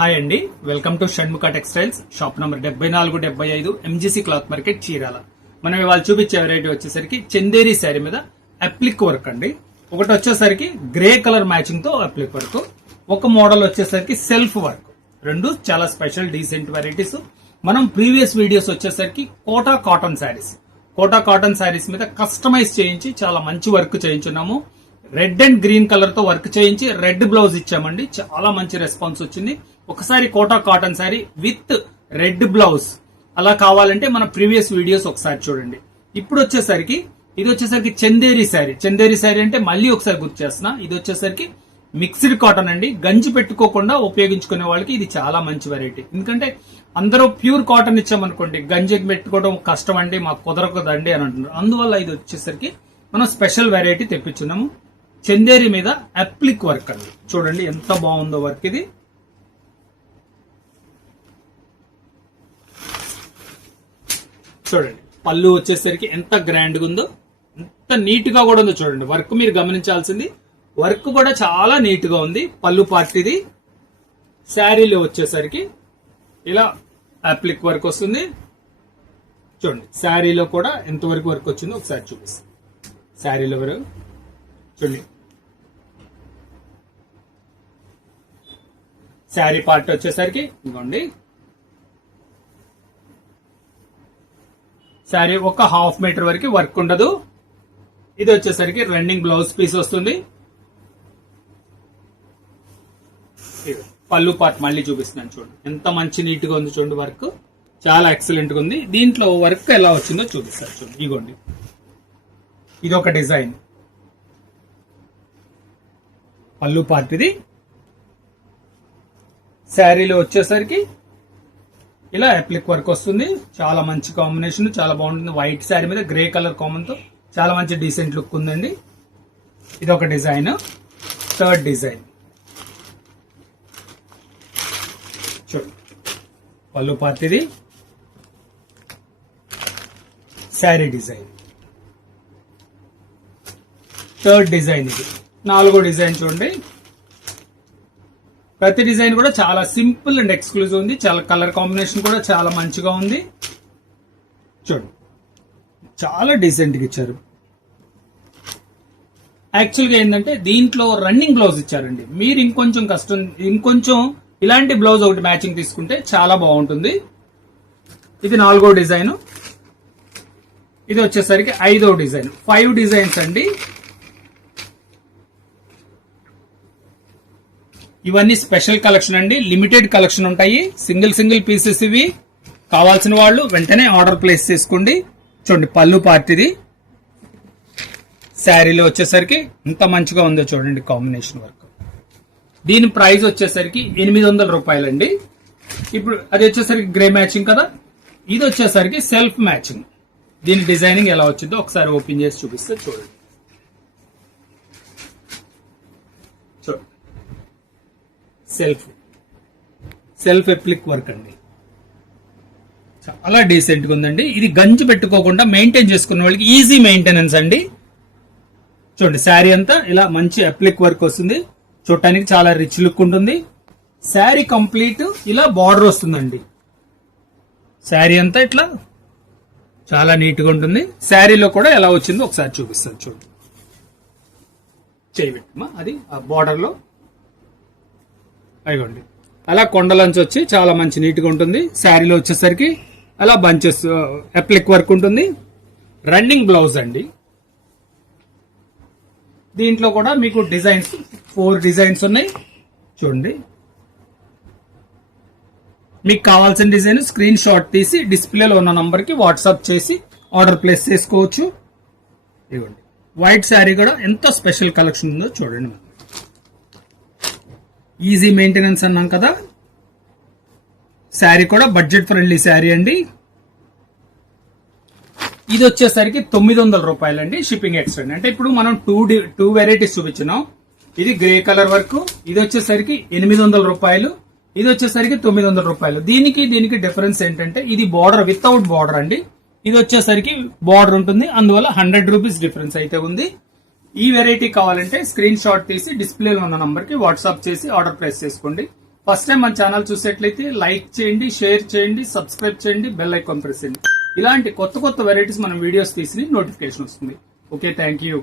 Hi అండి, welcome to Shanmukha textiles shop number 7475 MGC cloth market Chirala. మనం ఇవాళ చూపించే వెరైటీ వచ్చేసరికి చందేరి శారీ మీద అప్లిక్ వర్క్ అండి. ఒకటి వచ్చేసరికి గ్రే కలర్ మ్యాచింగ్ తో అప్లిక్ వర్క్, ఒక మోడల్ వచ్చేసరికి సెల్ఫ్ వర్క్. రెండు చాలా స్పెషల్ డీసెంట్ వెరైటీస్. మనం ప్రీవియస్ వీడియోస్ వచ్చేసరికి కోటా కాటన్ శారీస్ మీద కస్టమైజ్ చేయించి చాలా మంచి వర్క్ చేయించున్నాము. రెడ్ అండ్ గ్రీన్ కలర్ తో వర్క్ చేయించి రెడ్ బ్లౌజ్ ఇచ్చామండి. చాలా మంచి రెస్పాన్స్ వచ్చింది. ఒకసారి Kota cotton sari with red blouse అలా కావాలంటే మన ప్రీవియస్ వీడియోస్ ఒకసారి చూడండి. ఇప్పుడు వచ్చేసరికి ఇది వచ్చేసరికి చందేరి శారీ అంటే మళ్ళీ ఒకసారి గుర్తు చేస్తున్నా, ఇది వచ్చేసరికి మిక్స్డ్ కాటన్ అండి. గంజి పెట్టుకోకుండా ఉపయోగించుకునే వాళ్ళకి ఇది చాలా మంచి వెరైటీ. ఎందుకంటే అందరూ ప్యూర్ కాటన్ ఇచ్చామనుకోండి, గంజి పెట్టుకోవడం కష్టం అండి, మాకు కుదరకదండి అని అంటున్నారు. అందువల్ల ఇది వచ్చేసరికి మనం స్పెషల్ వెరైటీ తెప్పించున్నాము. చందేరి మీద అప్లిక్ వర్క్ అండి. చూడండి ఎంత బాగుందో వర్క్ ఇది. చూడండి పళ్ళు వచ్చేసరికి ఎంత గ్రాండ్ గా ఉందో, ఎంత నీట్ గా కూడా ఉందో చూడండి. వర్క్ మీరు గమనించాల్సింది, వర్క్ కూడా చాలా నీట్ గా ఉంది. పళ్ళు పార్టీది. శారీలో వచ్చేసరికి ఇలా అప్లిక్ వర్క్ వస్తుంది. చూడండి శారీలో కూడా ఎంతవరకు వర్క్ వచ్చిందో ఒకసారి చూపిస్తాను. శారీలో వరకు చూడండి. శారీ పార్ట్ వచ్చేసరికి ఇదిగోండి, శారీ ఒక హాఫ్ మీటర్ వరకు వర్క్ ఉండదు. ఇది వచ్చేసరికి రన్నింగ్ బ్లౌజ్ పీస్ వస్తుంది. పళ్ళు పార్ట్ మళ్ళీ చూపిస్తున్నాను చూడండి, ఎంత మంచి నీట్ గా ఉంది చూడండి. వర్క్ చాలా ఎక్సలెంట్ గా ఉంది. దీంట్లో వర్క్ ఎలా వచ్చిందో చూపిస్తారు చూడండి. ఇగోండి ఇది ఒక డిజైన్, పళ్ళు పార్ట్ ఇది. శారీలో వచ్చేసరికి ఇలా అప్లిక్ వర్క్ వస్తుంది. చాలా మంచి కాంబినేషన్, చాలా బాగుంటుంది. వైట్ శారీ మీద గ్రే కలర్ కామన్ తో చాలా మంచి డీసెంట్ లుక్ ఉందండి. ఇది ఒక డిజైన్. థర్డ్ డిజైన్ చూడండి, పళ్ళు పార్ట్ ఇది. శారీ డిజైన్. థర్డ్ డిజైన్ ఇది. నాలుగో డిజైన్ చూడండి. ప్రతి డిజైన్ కూడా చాలా సింపుల్ అండ్ ఎక్స్క్లూజివ్ ఉంది. చాలా కలర్ కాంబినేషన్ కూడా చాలా మంచిగా ఉంది. చూడండి చాలా డీసెంట్ గా ఇచ్చారు. యాక్చువల్ గా ఏంటంటే దీంట్లో రన్నింగ్ బ్లౌజ్ ఇచ్చారండి. మీరు ఇంకొంచెం ఇలాంటి బ్లౌజ్ ఒకటి మ్యాచింగ్ తీసుకుంటే చాలా బాగుంటుంది. ఇది నాలుగో డిజైన్. ఇది వచ్చేసరికి ఐదో డిజైన్. 5 డిజైన్స్ అండి. ఇవన్నీ స్పెషల్ కలెక్షన్ అండి, లిమిటెడ్ కలెక్షన్ ఉంటాయి. సింగిల్ పీసెస్ ఇవి. కావాల్సిన వాళ్ళు వెంటనే ఆర్డర్ ప్లేస్ చేసుకోండి. చూడండి పళ్ళు పార్ట్ ఇది. శారీలో వచ్చేసరికి ఎంత మంచిగా ఉందో చూడండి కాంబినేషన్ వర్క్. దీని ప్రైస్ వచ్చేసరికి 800 రూపాయలండి. ఇప్పుడు అది వచ్చేసరికి గ్రే మ్యాచింగ్ కదా, ఇది వచ్చేసరికి సెల్ఫ్ మ్యాచింగ్. దీని డిజైనింగ్ ఎలా వచ్చిందో ఒకసారి ఓపెన్ చేసి చూపిస్తే చూడండి. సెల్ఫ్ అప్లిక్ వర్క్ అండి. చాలా డీసెంట్ గా ఉందండి. ఇది గంజి పెట్టుకోకుండా మెయింటైన్ చేసుకున్న వాళ్ళకి ఈజీ మెయింటెనెన్స్ అండి. చూడండి శారీ అంతా ఇలా మంచి అప్లిక్ వర్క్ వస్తుంది. చూడటానికి చాలా రిచ్ లుక్ ఉంటుంది. శారీ కంప్లీట్ ఇలా బార్డర్ వస్తుందండి. శారీ అంతా ఇట్లా చాలా నీట్ గా ఉంటుంది. శారీలో కూడా ఎలా వచ్చిందో ఒకసారి చూపిస్తాను చూడండి. చేయబెట్టమా అది ఆ బార్డర్ లో అయిగోండి అలా కొండలంచి వచ్చి చాలా మంచి నీట్ గా ఉంటుంది. శారీలో వచ్చేసరికి అలా బంచెస్ అప్లిక్ వర్క్ ఉంటుంది. రన్నింగ్ బ్లౌజ్ అండి. దీంట్లో కూడా మీకు డిజైన్స్ 4 డిజైన్స్ ఉన్నాయి చూడండి. మీకు కావాల్సిన డిజైన్ స్క్రీన్ షాట్ తీసి డిస్ప్లేలో ఉన్న నంబర్ కి వాట్సాప్ చేసి ఆర్డర్ ప్లేస్ చేసుకోవచ్చు. ఇవ్వండి వైట్ శారీ కూడా ఎంత స్పెషల్ కలెక్షన్ ఉందో చూడండి. ఈజీ మెయింటెనెన్స్ అన్నాం కదా. శారీ కూడా బడ్జెట్ ఫ్రెండ్లీ శారీ అండి. ఇది వచ్చేసరికి 900 రూపాయలండి. షిప్పింగ్ ఎక్స్ట్రా అంటే ఇప్పుడు మనం టూ వెరైటీస్ చూపించినాం. ఇది గ్రే కలర్ వర్క్, ఇది వచ్చేసరికి 800 రూపాయలు, ఇది వచ్చేసరికి 900 రూపాయలు. దీనికి డిఫరెన్స్ ఏంటంటే ఇది బార్డర్ వితౌట్ బార్డర్ అండి. ఇది వచ్చేసరికి బార్డర్ ఉంటుంది, అందువల్ల 100 రూపీస్ డిఫరెన్స్ అయితే ఉంది. ఈ వెరైటీ కావాలంటే స్క్రీన్ షాట్ తీసి డిస్ప్లేలో ఉన్న నంబర్ కి వాట్సాప్ చేసి ఆర్డర్ ప్లేస్ చేసుకోండి. ఫస్ట్ టైం మన ఛానల్ చూసేట్లయితే లైక్ చేయండి, షేర్ చేయండి, సబ్స్క్రైబ్ చేయండి, బెల్ ఐకాన్ ప్రెస్ చేయండి. ఇలాంటి కొత్త కొత్త వెరైటీస్ మనం వీడియోస్ తీసి నోటిఫికేషన్ వస్తుంది. Okay, thank you.